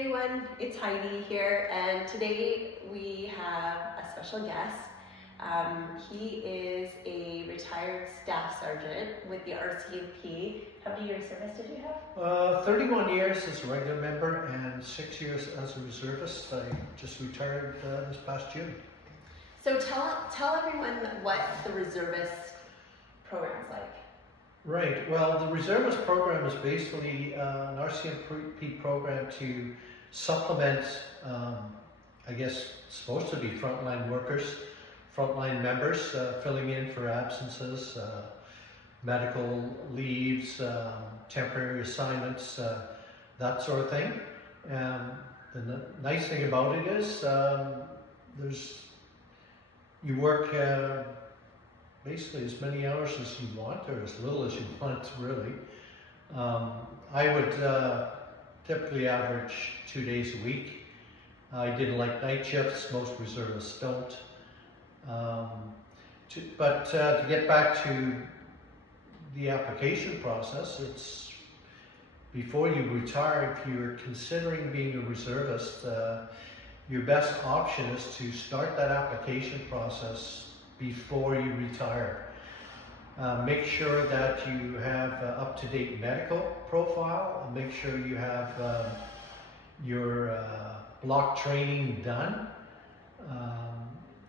Everyone, it's Heidi here, and today we have a special guest. He is a retired staff sergeant with the RCMP. How many years service did you have? 31 years as a regular member and 6 years as a reservist. I just retired this past June. So tell everyone what the reservist program is like. Right, well, the reservist program is basically an RCMP program to supplement, I guess, supposed to be frontline workers, frontline members, filling in for absences, medical leaves, temporary assignments, that sort of thing. The nice thing about it is you work basically as many hours as you want, or as little as you want, really. I would typically average 2 days a week. I didn't like night shifts, most reservists don't. To get back to the application process, it's before you retire, if you're considering being a reservist, your best option is to start that application process before you retire. Make sure that you have up-to-date medical profile. Make sure you have your block training done.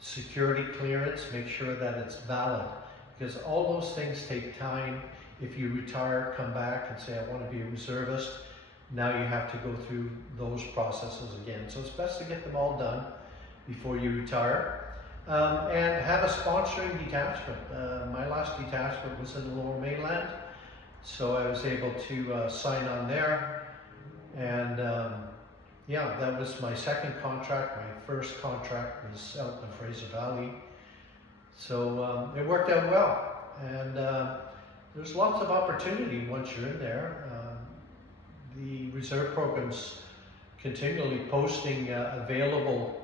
Security clearance, make sure that it's valid, because all those things take time. If you retire, come back and say, I want to be a reservist, now you have to go through those processes again. So it's best to get them all done before you retire. And have a sponsoring detachment. My last detachment was in the Lower Mainland, so I was able to sign on there. And yeah, that was my second contract. My first contract was out in the Fraser Valley. So it worked out well. And there's lots of opportunity once you're in there. The reserve program's continually posting available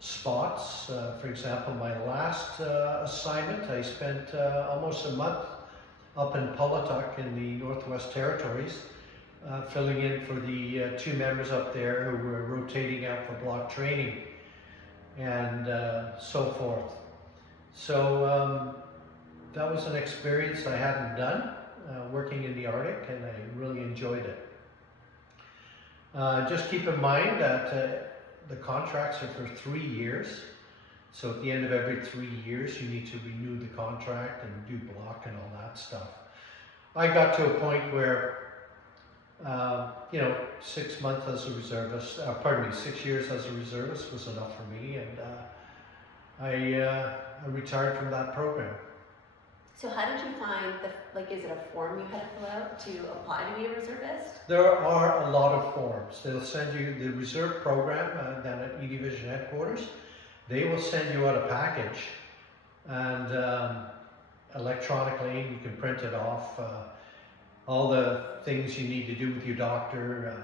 spots. For example, my last assignment, I spent almost a month up in Pawlatuck in the Northwest Territories, filling in for the 2 members up there who were rotating out for block training and so forth. So that was an experience I hadn't done, working in the Arctic, and I really enjoyed it. Just keep in mind that the contracts are for 3 years. So at the end of every 3 years, you need to renew the contract and do block and all that stuff. I got to a point where, 6 months as a reservist, 6 years as a reservist was enough for me, and I retired from that program. So how did you find is it a form you had to fill out to apply to be a reservist? There are a lot of forms. They'll send you the reserve program down at E Division headquarters. They will send you out a package, and electronically you can print it off. All the things you need to do with your doctor,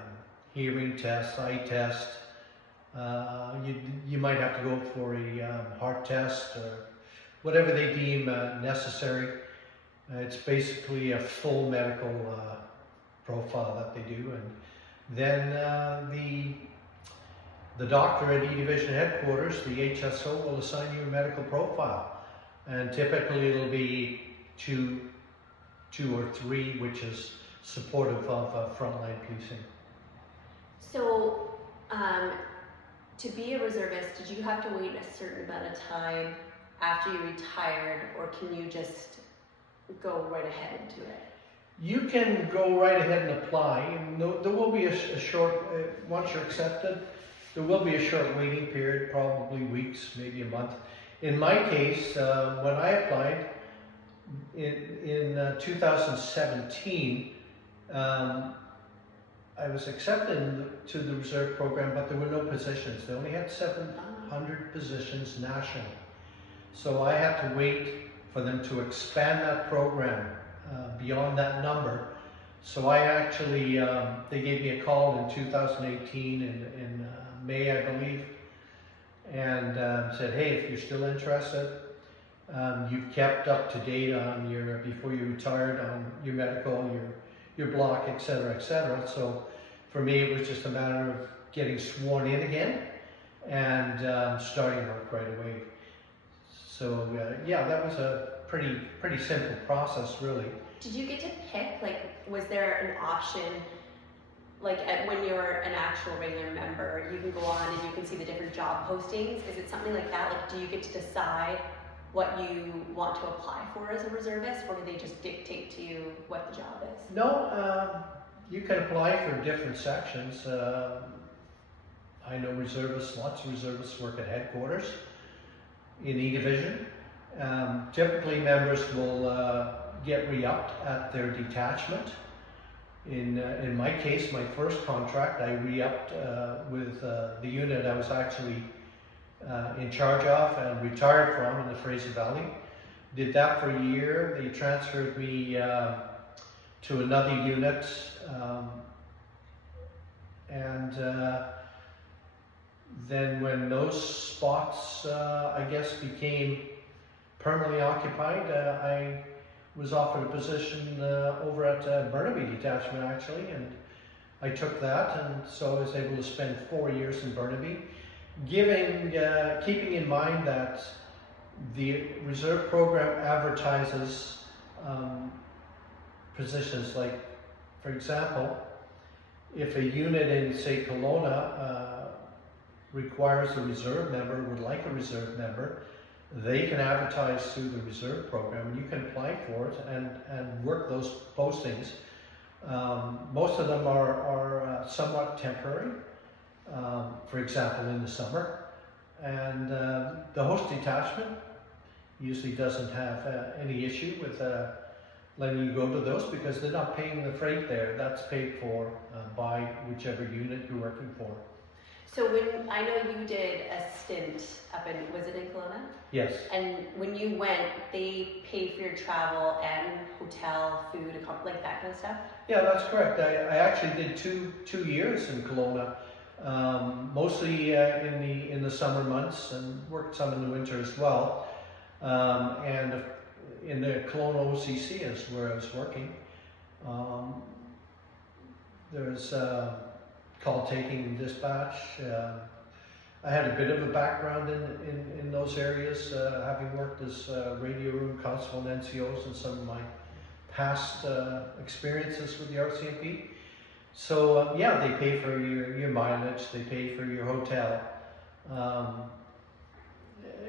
hearing test, eye test. You might have to go for a heart test or whatever they deem necessary. It's basically a full medical profile that they do, and then the doctor at E Division headquarters, the HSO, will assign you a medical profile, and typically it'll be two or three, which is supportive of frontline policing. So, to be a reservist, did you have to wait a certain amount of time after you retired, or can you just go right ahead and do it? You can go right ahead and apply, and there will be a short, once you're accepted, there will be a short waiting period, probably weeks, maybe a month. In my case, when I applied in 2017, I was accepted to the reserve program, but there were no positions. They only had 700 positions nationally. So I had to wait for them to expand that program beyond that number. So I actually, they gave me a call in 2018 in May, I believe, and said, hey, if you're still interested, you've kept up to date on your, before you retired, on your medical, your block, etc., etc. So for me, it was just a matter of getting sworn in again and starting work right away. So yeah, that was a pretty simple process, really. Did you get to pick, like, was there an option, like when you're an actual regular member, you can go on and you can see the different job postings? Is it something like that? Like, do you get to decide what you want to apply for as a reservist, or do they just dictate to you what the job is? No, you can apply for different sections. I know reservists, lots of reservists work at headquarters in E Division. Typically members will get re-upped at their detachment. In my case, my first contract, I re-upped with the unit I was actually in charge of and retired from in the Fraser Valley. Did that for a year. They transferred me to another unit, and then when those spots, I guess, became permanently occupied, I was offered a position over at Burnaby Detachment, actually, and I took that, and so I was able to spend 4 years in Burnaby, keeping in mind that the reserve program advertises positions like, for example, if a unit in, say, Kelowna requires a reserve member, would like a reserve member, they can advertise through the reserve program, and you can apply for it and work those postings. Most of them are somewhat temporary, for example, in the summer. And the host detachment usually doesn't have any issue with letting you go to those, because they're not paying the freight there. That's paid for by whichever unit you're working for. So when, I know you did a stint up in, was it in Kelowna? Yes. And when you went, they paid for your travel and hotel, food, like that kind of stuff? Yeah, that's correct. I actually did two years in Kelowna, mostly in the summer months, and worked some in the winter as well. And in the Kelowna OCC is where I was working. There's call taking and dispatch. I had a bit of a background in those areas, having worked as radio room constable and NCOs in some of my past experiences with the RCMP. So yeah, they pay for your mileage, they pay for your hotel,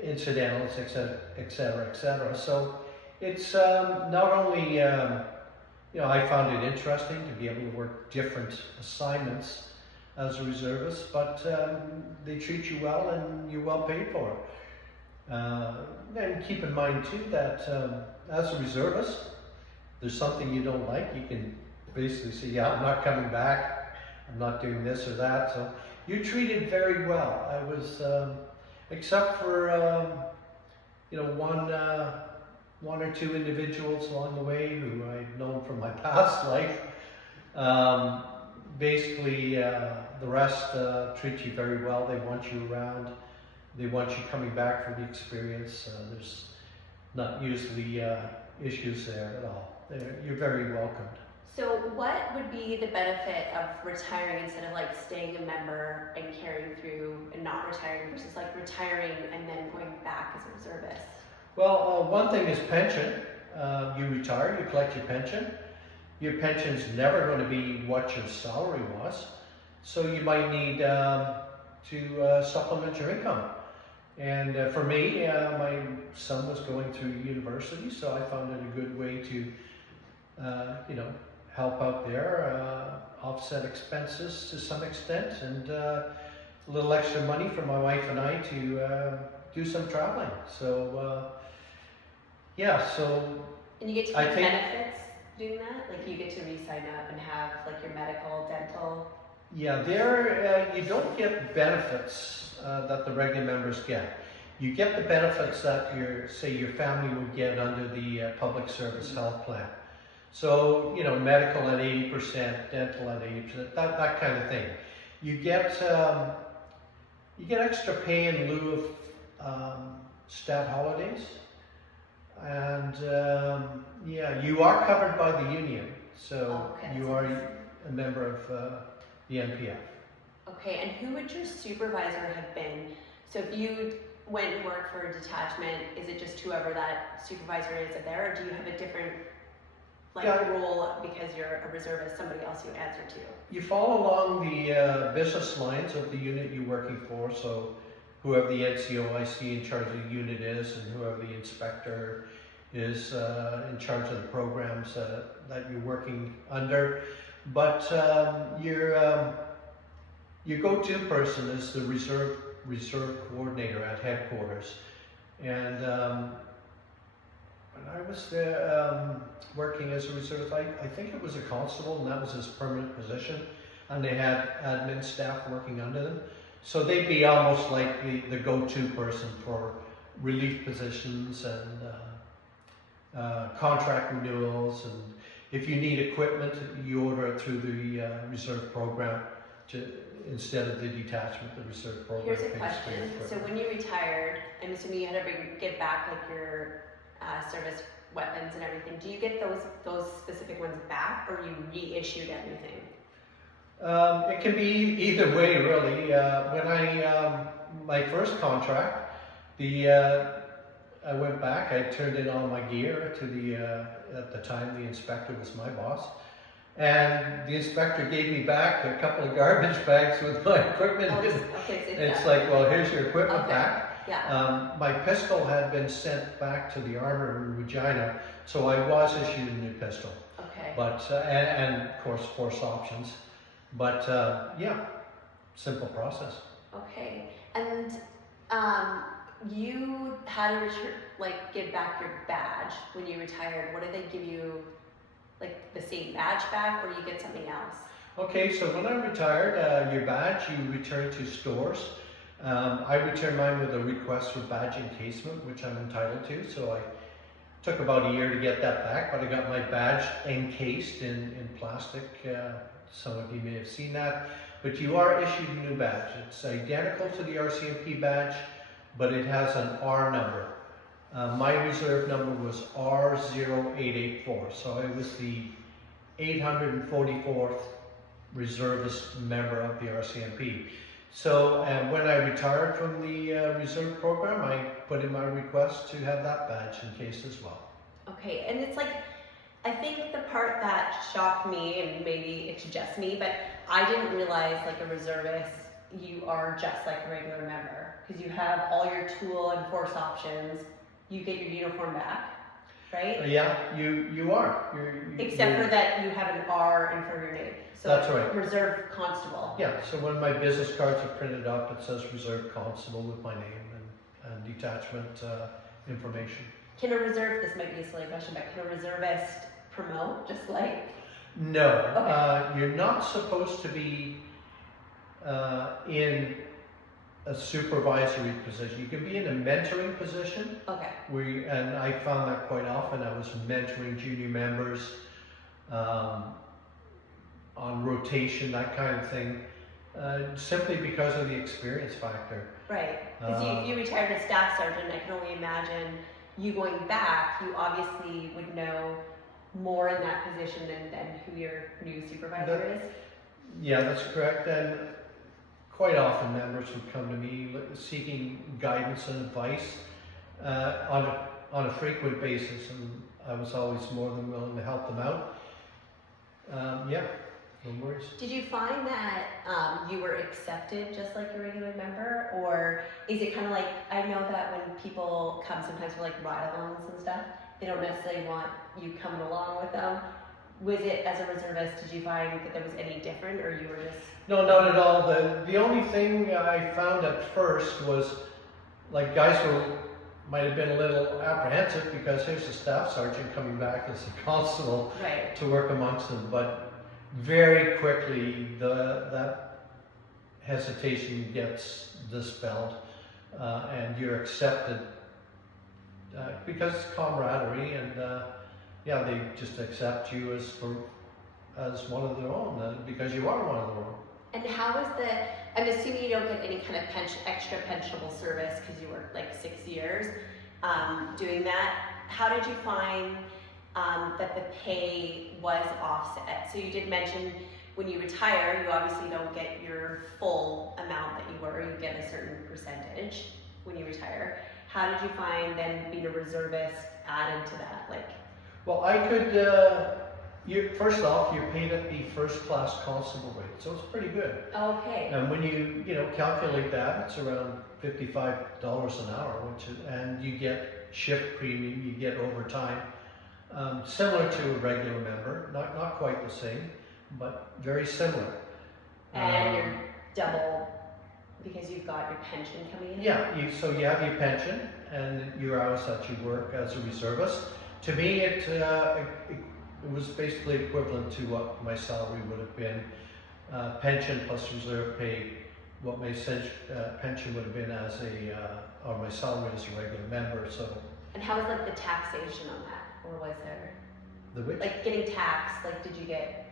incidentals, etc., etc., etc. So it's not only, you know, I found it interesting to be able to work different assignments as a reservist, but they treat you well and you're well paid for it. And keep in mind too that as a reservist, there's something you don't like, you can basically say, yeah, I'm not coming back, I'm not doing this or that. So you're treated very well. I was, except for you know, one or two individuals along the way who I'd known from my past life. Basically, the rest treat you very well. They want you around. They want you coming back for the experience. There's not usually issues there at all. You're very welcomed. So what would be the benefit of retiring instead of like staying a member and carrying through and not retiring, versus like retiring and then going back as a reservist? Well, one thing is pension. You retire, you collect your pension. Your pension's never going to be what your salary was, so you might need to supplement your income. And for me, my son was going through university, so I found it a good way to, you know, help out there, offset expenses to some extent, and a little extra money for my wife and I to do some traveling. So yeah, so and you get to keep benefits doing that? Like you get to re-sign up and have like your medical, dental? Yeah, there you don't get benefits that the regular members get. You get the benefits that your family would get under the public service health plan. So, you know, medical at 80%, dental at 80%, that kind of thing. You get extra pay in lieu of stat holidays. And yeah, you are covered by the union, so you are a member of the NPF. Okay, and who would your supervisor have been? So if you went and worked for a detachment, is it just whoever that supervisor is there, or do you have a different role because you're a reservist, somebody else you answer to? You follow along the business lines of the unit you're working for, so whoever the NCOIC in charge of the unit is, and whoever the inspector is in charge of the programs that you're working under. But your go-to person is the reserve coordinator at headquarters. And when I was there working as a reserve, I think it was a constable, and that was his permanent position, and they had admin staff working under them. So they'd be almost like the go-to person for relief positions and contract renewals, and if you need equipment, you order it through the reserve program instead of the detachment, the reserve program. Here's a question. So when you retired, I'm assuming you had to get back like your service weapons and everything. Do you get those specific ones back, or you reissued everything? It can be either way, really. When my first contract, I went back, I turned in all my gear to at the time the inspector was my boss. And the inspector gave me back a couple of garbage bags with my equipment. It's like, well, here's your equipment back. Yeah. My pistol had been sent back to the armor in Regina, so I was issued a new pistol. Okay. But and of course force options. But yeah, simple process. Okay. And you had to give back your badge when you retired. What did they give you? Like the same badge back, or you get something else? Okay, so when I retired, your badge you return to stores. I returned mine with a request for badge encasement, which I'm entitled to. So I took about a year to get that back, but I got my badge encased in plastic. Some of you may have seen that, but you are issued a new badge. It's identical to the RCMP badge, but it has an R number. My reserve number was R0884, so I was the 844th reservist member of the RCMP. So when I retired from the reserve program, I put in my request to have that badge encased as well. Okay, and it's like, I think the part that shocked me, and maybe it's just me, but I didn't realize like a reservist, you are just like a regular member, because you have all your tool and force options. You get your uniform back, right? Yeah, you are. Except for that you have an R in front of your name. So that's right. Reserve Constable. Yeah, so when my business cards are printed up, it says Reserve Constable with my name and detachment information. Can a reserve, this might be a silly question, but can a reservist promote just like? No, okay. You're not supposed to be in a supervisory position. You can be in a mentoring position. Okay. And I found that quite often. I was mentoring junior members on rotation, that kind of thing, simply because of the experience factor. Right. Because if you retired as staff sergeant, I can only imagine you going back, you obviously would know more in that position than who your new supervisor is. Yeah, that's correct. And quite often members would come to me seeking guidance and advice on a frequent basis, and I was always more than willing to help them out. Yeah, no worries. Did you find that you were accepted just like a regular member, or is it kind of like, I know that when people come sometimes for like ride-alongs and stuff, they don't necessarily want you coming along with them. Was it, as a reservist, did you find that there was any different, or you were just... No, not at all. The only thing I found at first was, like, guys might have been a little apprehensive because here's the staff sergeant coming back as a constable right. to work amongst them. But very quickly, that hesitation gets dispelled, and you're accepted because it's camaraderie, and yeah, they just accept you as one of their own, because you are one of their own. And how was I'm assuming you don't get any kind of extra pensionable service because you worked like 6 years doing that. How did you find that the pay was offset? So you did mention when you retire, you obviously don't get your full amount that you were, you get a certain percentage when you retire. How did you find then being a reservist added to that? Like, well, I could, first off, you're paid at the first class constable rate, so it's pretty good. okay, And when you calculate that, it's around $55 an hour, and you get shift premium, you get overtime, similar to a regular member, not quite the same, but very similar. and you're double because you've got your pension coming in? Yeah, so you have your pension and your hours that you work as a reservist. To me, it was basically equivalent to what my salary would have been, pension plus reserve pay, what my pension would have been as or my salary as a regular member. So. And how was like the taxation on that, or was there The which? like getting taxed? Like, did you get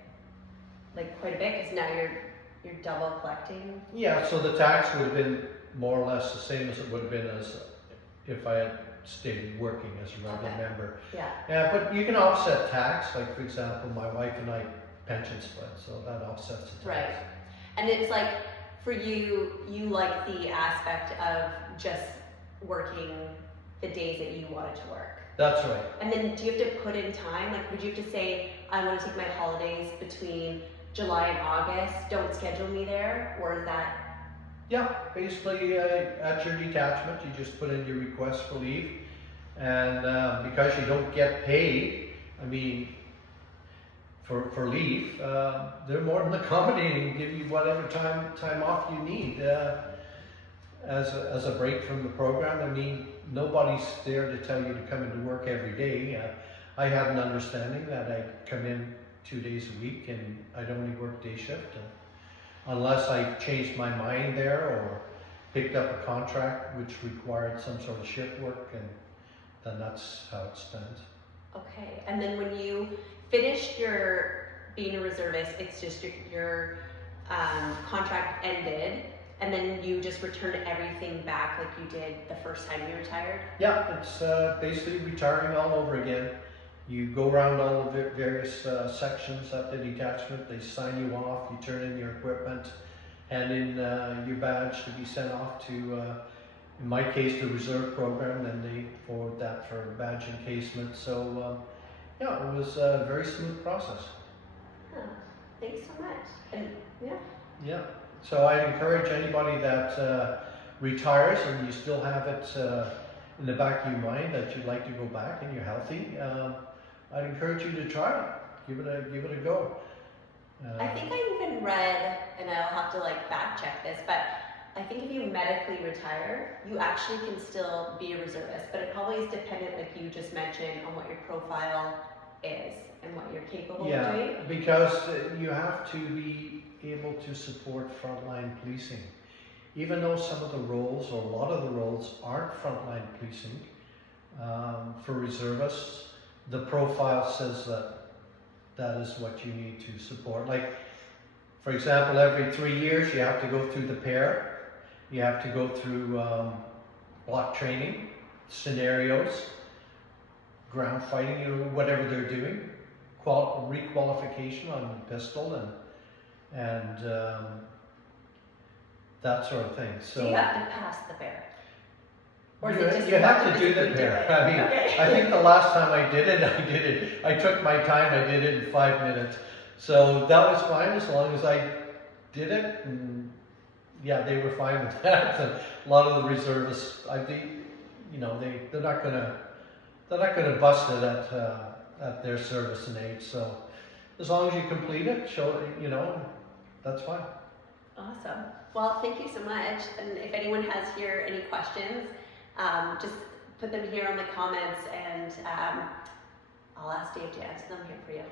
like quite a bit? Because now you're double collecting. Yeah, so the tax would have been more or less the same as it would have been as if I had stayed working as a regular Okay. member. Yeah. Yeah, but you can offset tax. Like, for example, my wife and I pension split, so that offsets the tax. Right. And it's like, for you, you like the aspect of just working the days that you wanted to work. That's right. And then do you have to put in time? Like, would you have to say, I want to take my holidays between July and August, don't schedule me there? Or is that? Yeah, basically at your detachment, you just put in your request for leave, and because you don't get paid, I mean, for leave, they're more than accommodating and give you whatever time off you need as a break from the program. I mean, nobody's there to tell you to come into work every day. I had an understanding that I'd come in 2 days a week and I'd only work day shift, unless I changed my mind there or picked up a contract which required some sort of shift work, and then that's how it stands. Okay. And then when you finished your being a reservist, it's just your contract ended, and then you just returned everything back like you did the first time you retired? Yeah, it's basically retiring all over again. You go around all the various sections at the detachment, they sign you off, you turn in your equipment, hand in your badge to be sent off to, in my case, the reserve program, then they forward that for badge encasement. So yeah, it was a very smooth process. Huh. Thanks so much. And yeah. Yeah, so I'd encourage anybody that retires and you still have it in the back of your mind that you'd like to go back and you're healthy, I'd encourage you to try it. Give it a go. I think I even read, and I'll have to like fact check this, but I think if you medically retire, you actually can still be a reservist, but it probably is dependent, like you just mentioned, on what your profile is and what you're capable of doing. Yeah, because you have to be able to support frontline policing. Even though some of the roles, or a lot of the roles, aren't frontline policing, for reservists, the profile says that is what you need to support. Like, for example, every 3 years you have to go through the pair, you have to go through block training, scenarios, ground fighting, whatever they're doing, requalification on pistol and that sort of thing. So you have to pass the bear. Or is you, it just you have to do the physically pair. it? I mean, Okay. I think the last time I did it. I took my time. I did it in 5 minutes. So that was fine as long as I did it. And yeah, they were fine with that. And a lot of the reservists, they're not gonna bust it at their service and age. So as long as you complete it, that's fine. Awesome. Well, thank you so much. And if anyone has here any questions, just put them here on the comments, and I'll ask Dave to answer them here for you.